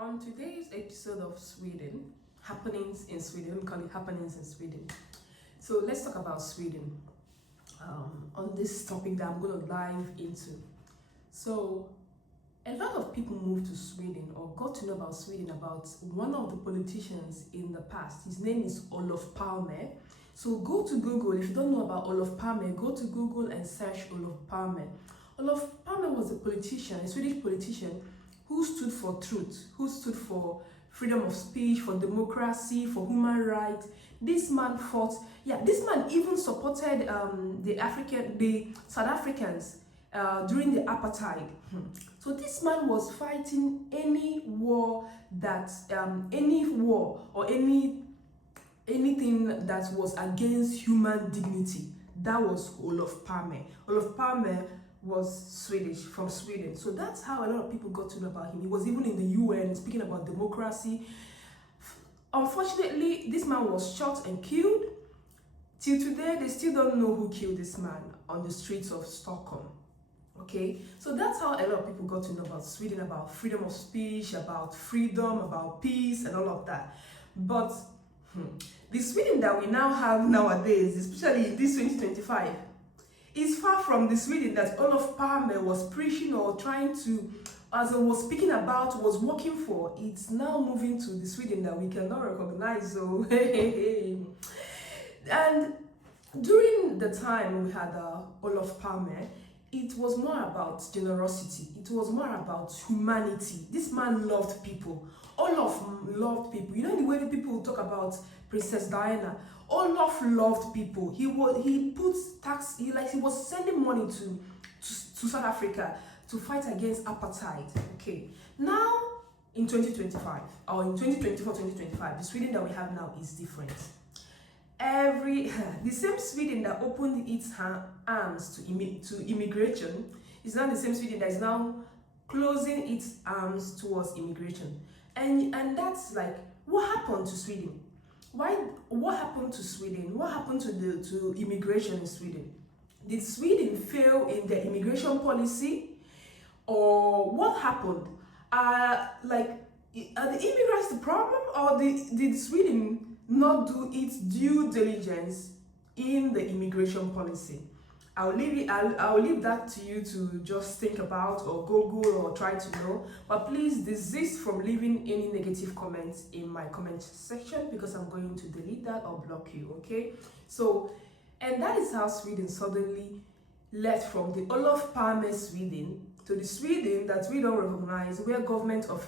On today's episode of Sweden, happenings in Sweden, we call it happenings in Sweden. So let's talk about Sweden on this topic that I'm going to dive into. So a lot of people moved to Sweden or got to know about Sweden about one of the politicians in the past. His name is Olof Palme. So go to Google. If you don't know about Olof Palme, go to Google and search Olof Palme. Olof Palme was a politician, a Swedish politician who stood for truth, who stood for freedom of speech, for democracy, for human rights. This man fought, this man even supported the South Africans during the apartheid. So this man was fighting any war or anything that was against human dignity. That was Olof Palme. Olof Palme was from Sweden. So that's how a lot of people got to know about him. He was even in the UN speaking about democracy. Unfortunately, this man was shot and killed. Till today, they still don't know who killed this man on the streets of Stockholm. Okay, so that's how a lot of people got to know about Sweden, about freedom of speech, about freedom, about peace, and all of that. But the Sweden that we now have nowadays, especially in this 2025, is far from the Sweden that Olof Palme was preaching or trying to, as I was speaking about, was working for. It's now moving to the Sweden that we cannot recognize. So, and during the time we had Olof Palme, it was more about generosity. It was more about humanity. This man loved people. Olof loved people. You know the way people talk about Princess Diana. Olof loved people. He was sending money to South Africa to fight against apartheid. Okay. Now in 2025 or in 2024, 2025, the Sweden that we have now is different. The same Sweden that opened its arms to immigration is now the same Sweden that is now closing its arms towards immigration. And that's like, what happened to Sweden? What happened to Sweden? What happened to immigration in Sweden? Did Sweden fail in their immigration policy? Or what happened? Are the immigrants the problem? Or did Sweden not do its due diligence in the immigration policy? I'll leave that to you to just think about or Google or try to know. But please desist from leaving any negative comments in my comment section because I'm going to delete that or block you, okay? So, and that is how Sweden suddenly left from the Olof Palme Sweden to the Sweden that we don't recognize, where government officials